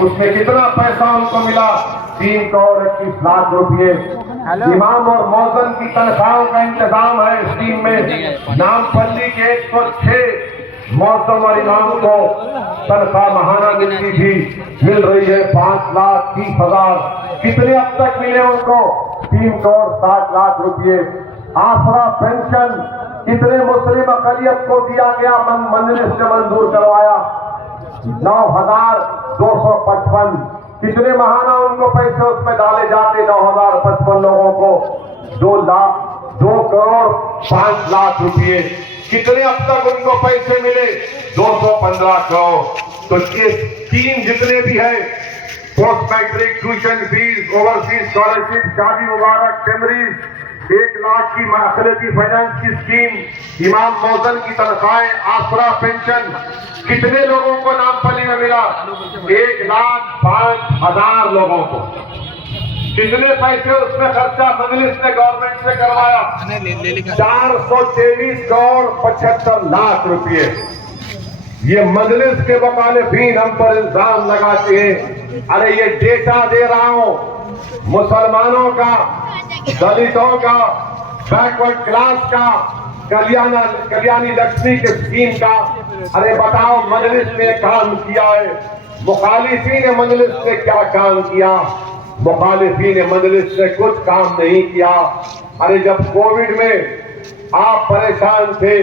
उसमें कितना पैसा उनको मिला? 3 करोड़ 21 लाख रुपये। इमाम और मौजन की तनख्वाहों का इंतजाम है इस टीम में। नामपल्ली के 106 मौसम और इमाम को तनख्वाह महाना मिलती थी, मिल रही है 5,30,000। कितने अब तक मिले उनको? 3 करोड़ 60 लाख रुपये। आसरा पेंशन कितने मुस्लिम अकलियत को दिया गया? मजलिस ने मंजूर करवाया 9,255। कितने महाना उनको पैसे उसमें डाले जाते? 9,055 लोगों को 2 करोड़ 5 लाख रुपये। कितने अब तक उनको पैसे मिले? 215 करोड़। तो ये 3 जितने भी है, post matric tuition fees, overseas scholarship, Shaadi Mubarak, कैमरीज, 1 lakh की माखलती फाइनेंस की स्कीम, इमाम मौजन की तनख्वाहें, आसरा पेंशन, कितने लोगों को नामपल्ली में मिला? 1,05,000 लोगों को। कितने पैसे उसमें खर्चा मजलिस ने गवर्नमेंट से करवाया? 423 करोड़ 75 लाख रुपये। ये मजलिस के मुखालिफिन हम पर इल्जाम लगाते हैं, अरे ये डेटा दे रहा हूं मुसलमानों का, दलितों का, बैकवर्ड क्लास का, कल्याणी लक्ष्मी के स्कीम का। अरे बताओ मजलिस ने काम किया है? मुखालिफिन मजलिस ने क्या काम किया? मुखालिफिन मजलिस ने कुछ काम नहीं किया। अरे जब कोविड में आप परेशान थे,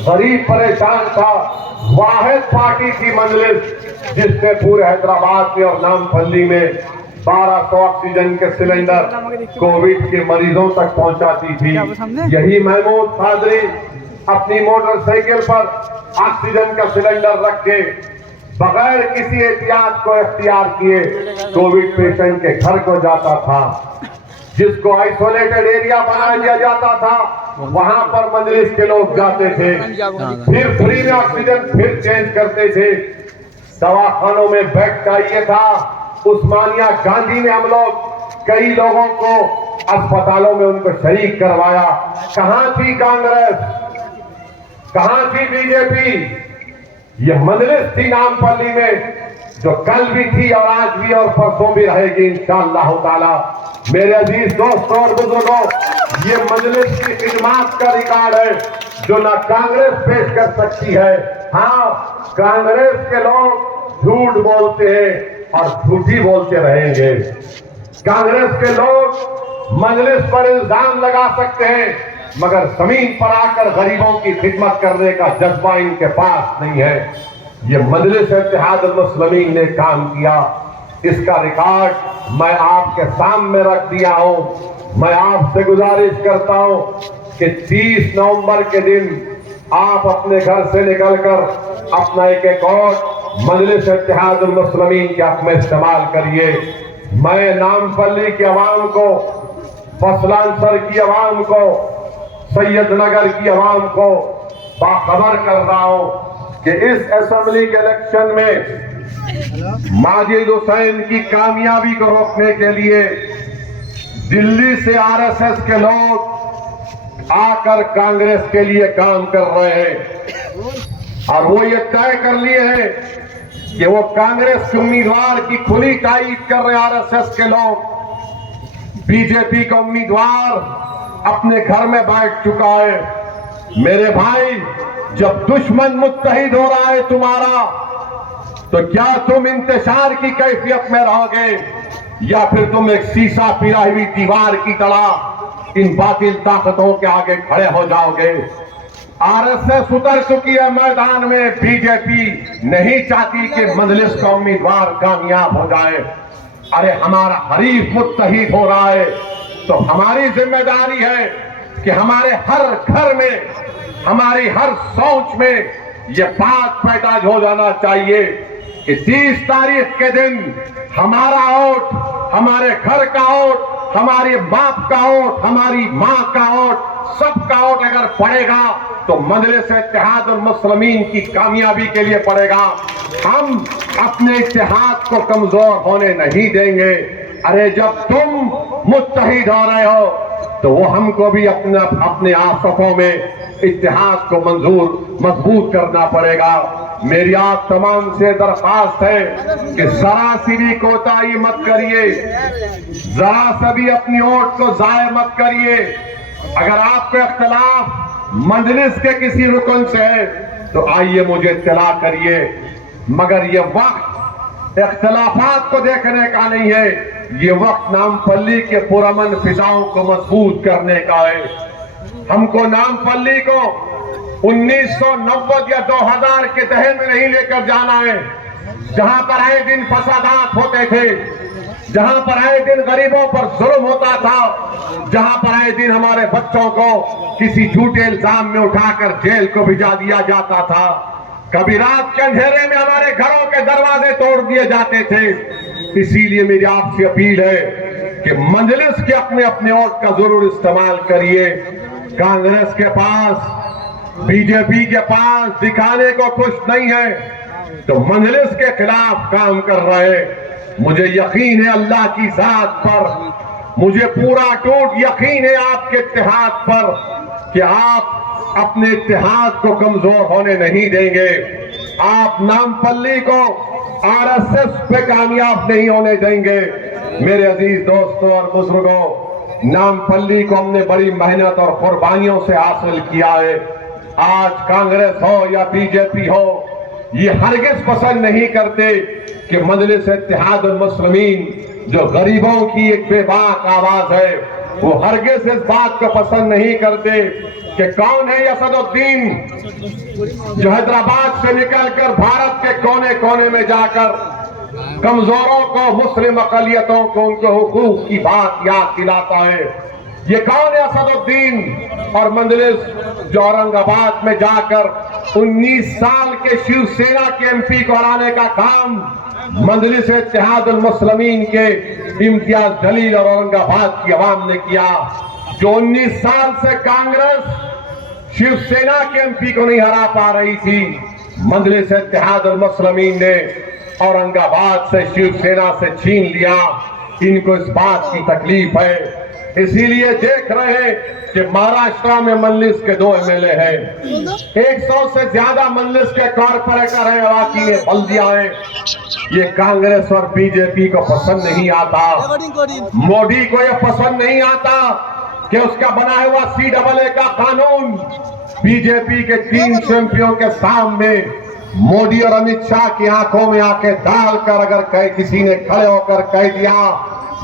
गरीब परेशान था, वाहिद पार्टी की मजलिस जिसने पूरे हैदराबाद में और नामपल्ली में 1200 ऑक्सीजन के सिलेंडर कोविड के मरीजों तक पहुंचाती थी। यही महमूद कादरी अपनी मोटरसाइकिल पर ऑक्सीजन का सिलेंडर रख के बगैर किसी एहतियात को इख्तियार किए कोविड पेशेंट के घर को जाता था। जिसको आइसोलेटेड एरिया बना दिया जाता था, वहां पर मजलिस के लोग जाते थे, फिर फ्री में ऑक्सीजन फिर चेंज करते थे। दवाखानों में बेड चाहिए था, उस्मानिया गांधी में हम लोग कई लोगों को अस्पतालों में उनको शरीक करवाया। कहां थी कांग्रेस? कहां थी बीजेपी? ये मजलिस थी नामपल्ली में, जो कल भी थी और आज भी और परसों भी रहेगी इंशाअल्लाह ताला। मेरे अजीज दोस्तों और बुजुर्गों, ये मजलिस की खिदमत का रिकॉर्ड है जो ना कांग्रेस पेश कर सकती है। हाँ, कांग्रेस के लोग झूठ बोलते हैं और झूठी बोलते रहेंगे। कांग्रेस के लोग मजलिस पर इल्जाम लगा सकते हैं, मगर जमीन पर आकर गरीबों की खिदमत करने का जज्बा इनके पास नहीं है। ये मजलिस इत्तेहाद मुस्लिमीन ने काम किया, इसका रिकॉर्ड मैं आपके सामने रख दिया हूं। मैं आपसे गुजारिश करता हूं कि 30 नवंबर के दिन आप अपने घर से निकलकर अपना एक वोट मजलिस इत्तेहाद मुस्लिमीन के हक में इस्तेमाल करिए। मैं नामपल्ली की आवाम को, फसलांसर की आवाम को, सैयदनगर की आवाम को बाखबर कर रहा हूं कि इस असेंबली के इलेक्शन में माजिद हुसैन की कामयाबी को रोकने के लिए दिल्ली से आरएसएस के लोग आकर कांग्रेस के लिए काम कर रहे हैं और वो ये तय कर लिए हैं कि वो कांग्रेस के उम्मीदवार की खुली तायीद कर रहे हैं। आरएसएस के लोग बीजेपी का उम्मीदवार अपने घर में बैठ चुका है। मेरे भाई, जब दुश्मन मुत्तहिद हो रहा है तुम्हारा, तो क्या तुम इंतशार की कैफियत में रहोगे या फिर तुम एक शीशा पिघली हुई दीवार की तरह इन बातिल ताकतों के आगे खड़े हो जाओगे? आरएसएस उतर चुकी है मैदान में। बीजेपी नहीं चाहती कि मजलिस का उम्मीदवार कामयाब हो जाए। अरे हमारा हरीफ मुत्तहिद हो रहा है, तो हमारी जिम्मेदारी है कि हमारे हर घर में, हमारी हर सोच में ये बात पैदा हो जाना चाहिए कि 30 तारीख के दिन हमारा वोट, हमारे घर का वोट, हमारे बाप का वोट, हमारी माँ का वोट, सबका वोट अगर पड़ेगा तो मजलिस इत्तेहाद मुस्लिमीन की कामयाबी के लिए पड़ेगा। हम अपने इत्तेहाद को कमजोर होने नहीं देंगे। अरे जब तुम मुत्तहिद हो रहे हो तो वो हमको भी अपने आसफों में इत्तेहाद को मजबूत करना पड़ेगा। मेरी आप तमाम से दरख्वास्त है कि जरा सी भी कोताही मत करिए, जरा सा भी अपनी वोट को जाया मत करिए। अगर आपको इख्तिलाफ मजलिस के किसी रुकन से है तो आइए मुझे इत्तला करिए, मगर ये वक्त इख्तिलाफात को देखने का नहीं है, ये वक्त नामपल्ली के पुरअमन फिजाओं को मजबूत करने का है। हमको नामपल्ली को 1990 या 2000 के दहन में नहीं लेकर जाना है, जहां पर आए दिन फसादात होते थे, जहां पर आए दिन गरीबों पर जुल्म होता था, जहां पर आए दिन हमारे बच्चों को किसी झूठे इल्जाम में उठाकर जेल को भिजा दिया जाता था। कभी रात के अंधेरे में हमारे घरों के दरवाजे तोड़ दिए जाते थे। इसीलिए मेरी आपसे अपील है कि मजलिस के अपने अपने वोट का जरूर इस्तेमाल करिए। कांग्रेस के पास, बीजेपी के पास दिखाने को कुछ नहीं है तो मजलिस के खिलाफ काम कर रहे। मुझे यकीन है अल्लाह की जात पर, मुझे पूरा टूट यकीन है आपके इत्तेहाद पर कि आप अपने इत्तेहाद को कमजोर होने नहीं देंगे। आप नामपल्ली को आरएसएस पे कामयाब नहीं होने देंगे। मेरे अजीज दोस्तों और बुजुर्गों, नामपल्ली को हमने बड़ी मेहनत और कुर्बानियों से हासिल किया है। आज कांग्रेस हो या बीजेपी हो, ये हरगिज पसंद नहीं करते कि मजलिस इत्तेहाद मुस्लिमीन जो गरीबों की एक बेबाक आवाज है, वो हरगिज इस बात को पसंद नहीं करते कि कौन है असदुद्दीन जो हैदराबाद से निकलकर भारत के कोने कोने में जाकर कमजोरों को, मुस्लिम अकलियतों को उनके हुकूक की बात याद दिलाता है। ये कौन है असदुद्दीन? और मजलिस जो औरंगाबाद में जाकर 19 साल के शिवसेना के एमपी को हराने का काम मजलिस इत्तेहाद मुस्लिमीन के इम्तियाज जलील और औरंगाबाद की आवाम ने किया। जो 19 साल से कांग्रेस शिवसेना के एमपी को नहीं हरा पा रही थी, मजलिस इत्तेहाद मुस्लिमीन ने औरंगाबाद से शिवसेना से छीन लिया। इनको इस बात की तकलीफ है, इसीलिए देख रहे हैं कि महाराष्ट्र में मजलिस के 2 एमएलए हैं, 100 से ज्यादा मजलिस के कॉर्पोरेटर हैं, बाकी ने बल्दियां हैं। ये कांग्रेस और बीजेपी को पसंद नहीं आता, मोदी को यह पसंद नहीं आता कि उसका बना हुआ CAA का कानून बीजेपी के 3 एमपियों के सामने मोदी और अमित शाह की आंखों में आके डालकर अगर किसी ने खड़े होकर कह दिया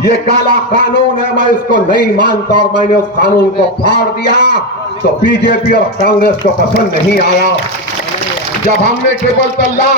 ये काला कानून है, मैं इसको नहीं मानता और मैंने उस कानून को फाड़ दिया, तो बीजेपी और कांग्रेस को पसंद नहीं आया। जब हमने केवल तल्ला